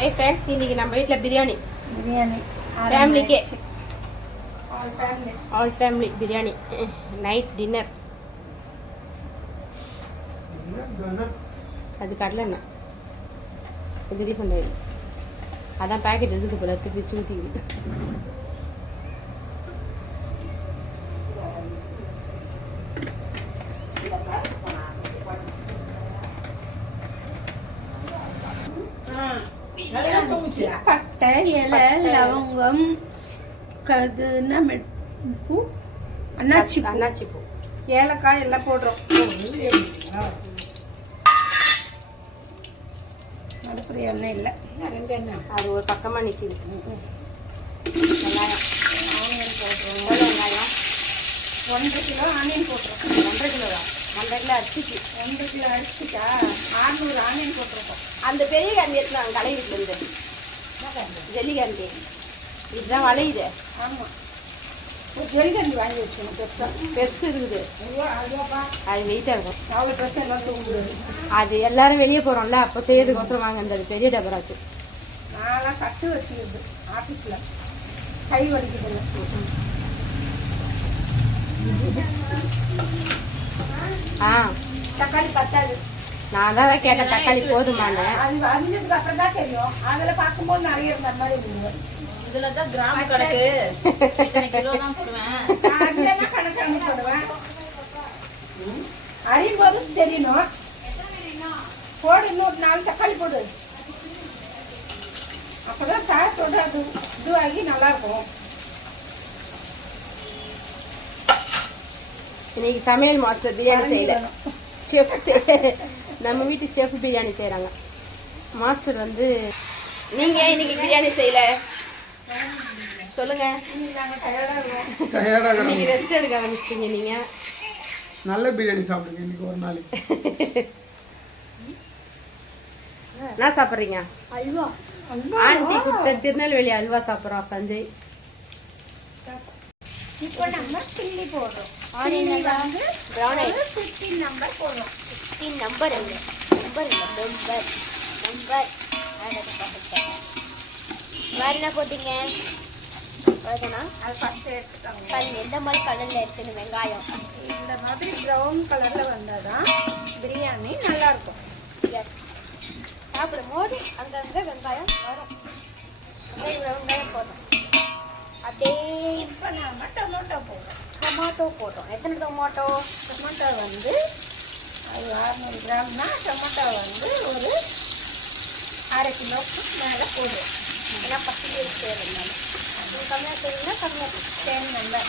Hi friends, இன்னைக்கு நம்ம வீட்டில் பிரியாணி ஃபேமிலிக்கே all family biryani night dinner. அது கடலை என்ன இது ரீஃபண்ட் ஆயிடும். அதான் பேக்கெட் எதுக்கு போல பிச்சு ஊற்றிக்கிது. பட்டை, இலை, லவங்கம், பூ, அன்னாச்சி பூ, ஏலக்காய் எல்லாம் போடுறோம். அடுப்புற எண்ணெய் இல்லை, 2 எண்ணெய் அது ஒரு பக்கமாக நிற்கிது. வெங்காயம், ஆனியன் போடுறோம். வெங்காயம் 1.5 கிலோ ஆனியன் போட்டுருக்கோம். 1.5 கிலோவா? 1.5 கிலோ அரிசிக்கு 1 கிலோ அரிசிக்கா 600 ஆனியன் போட்டிருக்கோம். அந்த பெரிய கரண்டி எடுத்துனாங்க கடை வீட்டிலேருந்து. ஜல்லிகரண்டி இதுதான் வளையுது. ஆமாம், ஒரு ஜல்லிகரண்டி வாங்கி வச்சுக்கணும். பெருசு இருக்குது. அது வெயிட்டாக இருக்கும். அவ்வளோ பெருசாக எல்லாம் தூங்குது. அது எல்லாரும் வெளியே போகிறோம்ல, அப்போ செய்யறதுக்கோசரம் வாங்க. அந்த பெரிய டபராக்கு நான்லாம் கட்டு வச்சுக்கிறது ஆஃபீஸில், கை வலிக்குதுல்ல. தக்காளி பத்தாது. நான் தான் கேட்டேன், தக்காளி போதுமானு. அது அறிஞ்சதுக்கு அப்புறம் தான் தெரியும். அதில் பார்க்கும்போது நிறைய இருந்த மாதிரி இருந்தது. இதில் தான் கிராம் கணக்கு கிலோ தான் போடுவேன். கணக்கு போடுவேன். அறியும் போது தெரியணும். போடு, இன்னொரு 4 தக்காளி போடு. அப்போதான் சாதத்தோட அது இதுவாகி நல்லாயிருக்கும். இன்னைக்கு சமையல் மாஸ்டர் பிரியாணி செய்யல, செஃப் நம்ம வீட்டு செஃப் பிரியாணி செய்கிறாங்க. மாஸ்டர் வந்து நீங்கள் இன்னைக்கு பிரியாணி செய்யல சொல்லுங்க. இன்னைக்கு ரெஸ்ட் எடுக்க ஆரம்பிச்சிட்டீங்க. நீங்கள் நல்ல பிரியாணி சாப்பிடுங்க இன்னைக்கு ஒரு நாளைக்கு. என்ன சாப்பிட்றீங்க? அல்வா. ஆண்டி கொடுத்த திருநெல்வேலி அல்வா சாப்பிட்றோம் சஞ்சய். இப்போ நம்ம சில்லி போடுறோம். ஆனியன் வந்து ப்ரௌன் ஆயிடுச்சு. 15 நம்பர் போடுறோம். 15 நம்பர் இல்லை, நம்பர் வேறு என்ன போட்டீங்க? அதுனா அது ஃபஸ்ட்டு எடுத்துட்டாங்க. பாருங்க எந்த மாதிரி கலரில் இருக்குன்னு. வெங்காயம் இந்த மாதிரி ப்ரௌன் கலரில் வந்தால் தான் பிரியாணி நல்லாயிருக்கும். எஸ், சாப்பிடும் போது அங்கங்கே வெங்காயம் வரும். இவ்வளோ வெங்காயம் போடுறோம். அப்படியே இப்போ நம்ம டொமேட்டோ போடுறோம். டொமாட்டோ போட்டோம். எத்தனை டொமாட்டோ? டொமேட்டோ வந்து அது 600 கிராம்னா டொமேட்டோ வந்து ஒரு 1/2 கிலோக்கு மேலே போடுவோம். ஏன்னா 10 பேர் செய்யறதுனால கம்மியாக செய்யணும்னா கம்மியாக 10 நம்பர்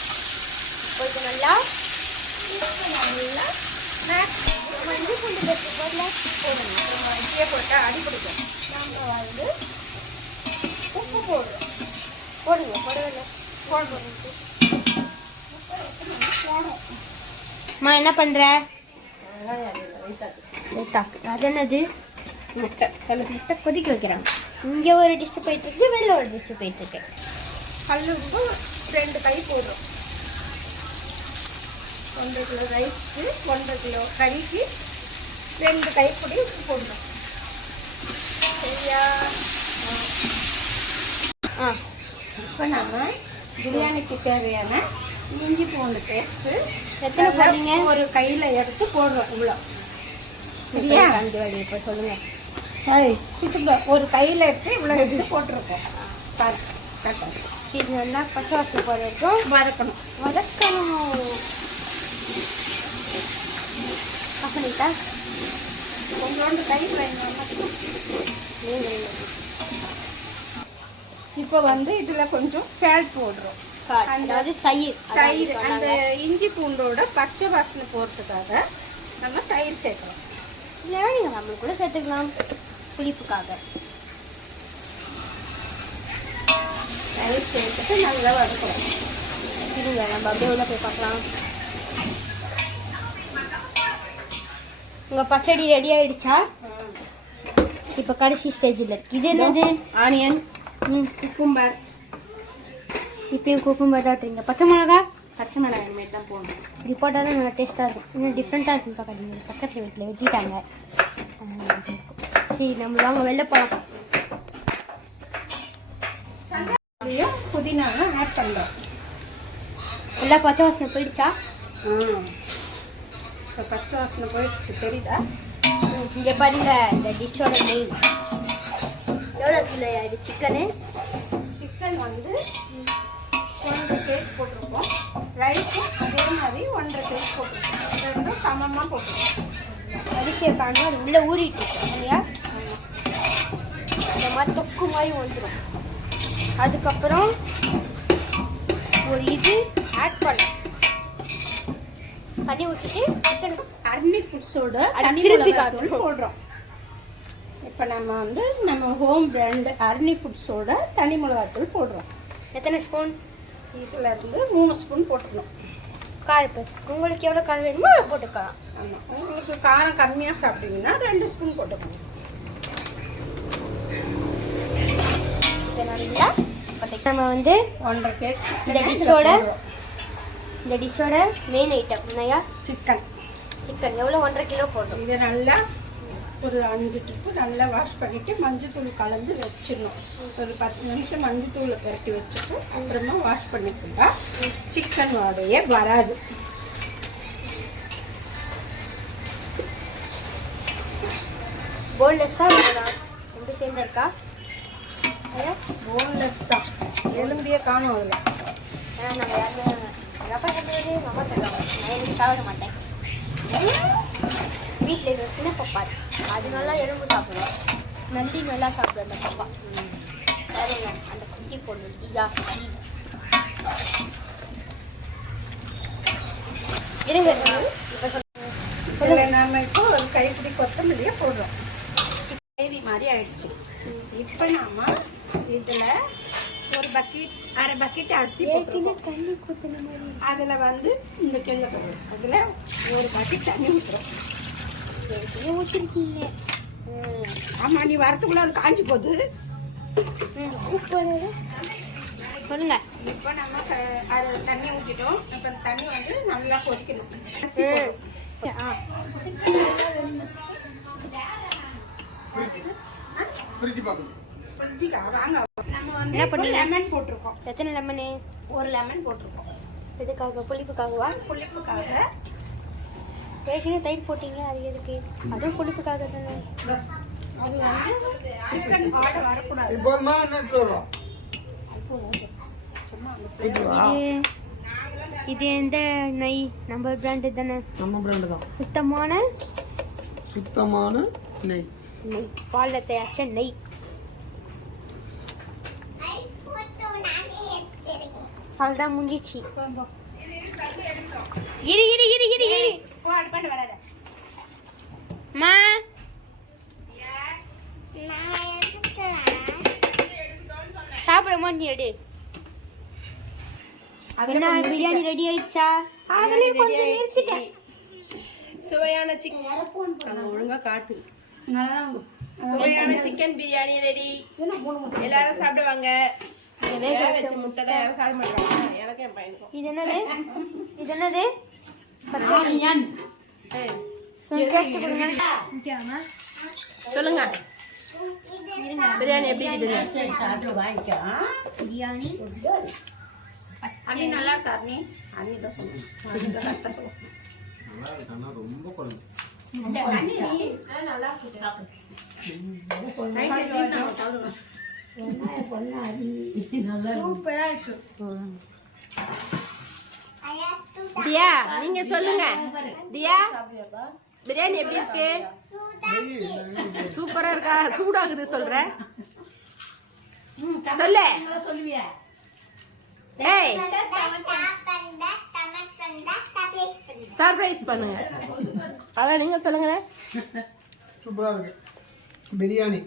போயிட்டு நல்லா நல்லா ஸ்நாக்ஸ் இஞ்சி பூண்டு பேஸ்ட் பதிலாக போடணும். இப்படியே போட்டால் அடி பிடிக்கும். நம்ம வந்து உப்பு போடுறோம். போடுங்க, போடவில்லை போடணும். அம்மா என்ன பண்ணுற? அது என்னது? முட்டை. முட்டை கொதிக்க வைக்கிறாங்க. இங்கே ஒரு டிஷ்ஷு போயிட்டுருக்கு, வெளில ஒரு டிஷ்ஷு போயிட்டுருக்கு. கல் உப்பு 2 கை போடுறோம். 1 கிலோ ரைஸ்க்கு 1 கிலோ கறிக்கு 2 கைப்பிடி உப்பு போடுறோம். சரியா? இப்போ நம்ம பிரியாணிக்கு தேவையான இஞ்சி பூண்டு பேஸ்ட்டு எத்தனை போடுறீங்க? ஒரு கையில் எடுத்து போடுறோம். இவ்வளோ சரியா? இப்போ சொல்லுங்க. ஒரு கையில் எடுத்து இவ்வளோ எடுத்து போட்டிருக்கோம். இது நல்லா பச்சை வாசனை போகிற வரைக்கும் வதக்கணும். பசங்கிட்டா கொஞ்சோண்டு கையில் இப்போ வந்து இதில் கொஞ்சம் ஃபேட் போடுறோம். அதாவது தயிர். அந்த இஞ்சி பூண்டோட பச்சை வாசனை போகிறதுக்காக நம்ம தயிர் சேர்க்கிறோம். இல்லை, நீங்கள் நம்மளுக்குள்ள சேர்த்துக்கலாம் புளிப்புக்காக. தயிர் சேர்த்துட்டு நல்லா வதக்கிறோம். இருங்க, நம்ம அப்படியே உள்ள போய் பார்க்கலாம். உங்கள் பச்சடி ரெடி ஆகிடுச்சா? இப்போ கடைசி ஸ்டேஜில் இருக்குது. இது என்னது? Onion, cucumber. இப்பயும் குக்கும்பர் தாட்டுறீங்க. பச்சை மிளகா இனிமேல் தான் போடணும். இப்படி போட்டால் தான் நல்லா டேஸ்ட்டாக இருக்கும். இன்னும் டிஃப்ரெண்ட்டாக இருக்கும். பார்க்காதீங்க, பக்கத்தில் வீட்டில் வெட்டிட்டாங்க. சரி, நம்ம வாங்க வெளில போகலாம். கொத்தமல்லியும் புதினாவும் ஆட் பண்ணுறோம். எல்லா பச்சை வாசனை போயிடுச்சா? இப்போ பச்சை வாசனை போயிடுச்சு, தெரியுதா? இங்கே பாருங்க, இந்த டிஷ்ஷோட மெயின் எவ்வளோ கிலோயா இது சிக்கனு? சிக்கன் வந்து 1 கேஜ் போட்டிருக்கோம். ரைஸும் அதே மாதிரி 1.5 கேஜ் போட்டிருக்கோம். ரெண்டும் சமமாக போட்டிருக்கோம். அரிசியை காணும், அது உள்ளே ஊறிட்டு இருக்கோம் இல்லையா? இந்த மாதிரி தொக்கு மாதிரி வந்துடும். அதுக்கப்புறம் ஒரு இது ஆட் பண்ண தண்ணி ஊற்றிட்டு சிக்கன் அர்னி ஃபுட்ஸோட திருப்பி தூள் போடுறோம். இப்போ நம்ம வந்து நம்ம ஹோம் பிராண்ட் அர்னி ஃபுட்ஸோட தனி மிளகாத்தூள் போடுறோம். எத்தனை ஸ்பூன்? இதில் இருந்து 3 ஸ்பூன் போட்டுக்கணும். காரம் உங்களுக்கு எவ்வளோ காரம் வேணுமோ போட்டுக்கலாம். ஆமாம், உங்களுக்கு காரம் கம்மியாக சாப்பிட்டீங்கன்னா 2 ஸ்பூன் போட்டுக்கணும். இதை நல்லா நம்ம வந்து 1.5 கேஜ் இந்த டிஷ்ஷோட மெயின் ஐட்டம் என்னையா? சிக்கன். சிக்கன் எவ்வளோ? 1.5 கிலோ போடுறோம். இதை நல்லா ஒரு 5 ட்ரிப்பு நல்லா வாஷ் பண்ணிவிட்டு மஞ்சத்தூள் கலந்து வச்சிடணும். ஒரு 10 நிமிஷம் மஞ்சத்தூளை பரட்டி வச்சுட்டு அப்புறமா வாஷ் பண்ணிக்கிட்டா சிக்கன் வாடையே வராது. போன்லெஸ்ஸாக ரெண்டு சேர்ந்து இருக்கா? போன்லெஸ் தான், எலும்பியே காணும் அதில். ஏன்னா நம்ம யாருமே எங்கள் அப்பா சொல்லுவது எங்கள் அம்மா சொல்லுவாங்க, நான் எலும்பு சாப்பிட மாட்டேன். வீட்டில் இருக்கிற சின்ன பப்பா அது நல்லா எலும்பு சாப்பிடுவோம், நன்றி நல்லா சாப்பிடுவோம் அந்த பப்பா. வேற என்ன அந்த குட்டி பொண்ணு டீயா இருங்க இப்போ இதில் நாம் இப்போ ஒரு கைப்பிடி கொத்தமல்லியை போடுறோம். கிரேவி மாதிரி ஆயிடுச்சு. இப்போ நாம இதில் ஒரு பக்கெட் 1/2 பக்கெட் அரிசி போட்டுருக்கோம். தண்ணி ஊற்றின மாதிரி அதில் வந்து இந்த கிழங்கு போடுறோம். அதில் ஒரு பக்கெட் தண்ணி ஊற்றுறோம். ஊற்றிருக்கீங்க. ஆமாம், நீ வரத்துக்குள்ள அது காஞ்சி போகுது. சொல்லுங்க. இப்போ நம்ம அது தண்ணி ஊற்றிட்டோம். இப்போ அந்த தண்ணி வந்து நல்லா கொதிக்கணும். ஃப்ரிட்ஜ் பார்க்கணும். ஃப்ரிட்ஜுக்கா வாங்க. நம்ம வந்து என்ன பண்ணீங்க? லெமன் போட்டிருக்கோம். எத்தனை லெமனு? ஒரு லெமன் போட்டிருக்கோம். எதுக்காக? புளிப்புக்காகவா? புளிப்புக்காக. ஏற்கனவே தயிர் போட்டீங்க, அது எதுக்கு? அதுவும் புளிப்புக்காக தானே. அது வந்து சிக்கன் ஆடை வரக்கூடாது. இப்போமா என்ன சொல்றோம்? இது எந்த நெய்? நம்ம பிராண்டு தானே. நம்ம பிராண்டு தான். சுத்தமான நெய். நெய் பாலில் தயாரிச்ச நெய். அதுதான் முடிஞ்சிச்சு. இரு இரு இரு இரு இரு வராத. மா சாப்பிடுமா நீ எடு. என்ன பிரியாணி ரெடி ஆயிடுச்சா? அதுலயும் கொஞ்சம் நிறுத்திட்டேன். சுவையான சிக்கன் ஒழுங்கா காட்டு. சுவையான சிக்கன் பிரியாணி ரெடி. எல்லாரும் சாப்பிடுவாங்க. வேக வச்ச முட்டை தான் யாரும் சாப்பிட மாட்டாங்க. எனக்கு என் பையனுக்கும். இது என்னது? இது என்னது? சொல்லுங்க, பிரியாணி எப்படி இருக்குது? பிரியாணி அண்ணி நல்லா இருக்கா? அண்ணி அண்ணி தான் சொல்லுங்க. ரொம்ப குழம்பு. நல்லா இருக்கு. சூப்பரா இருக்கு. தியா, நீங்க சொல்லுங்க. தியா, பிரியாணி எப்படி இருக்கு? சூப்பரா இருக்கா? சூடாகுது சொல்ற. சொல்லு. ஏய், சர்ப்ரைஸ் பண்ணுங்க. அதான் நீங்க சொல்லுங்க. சூப்பரா இருக்கு பிரியாணி.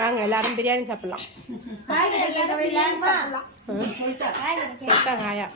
வாங்க எல்லாரும் பிரியாணி சாப்பிடலாம். காய் கிடைக்காத காயா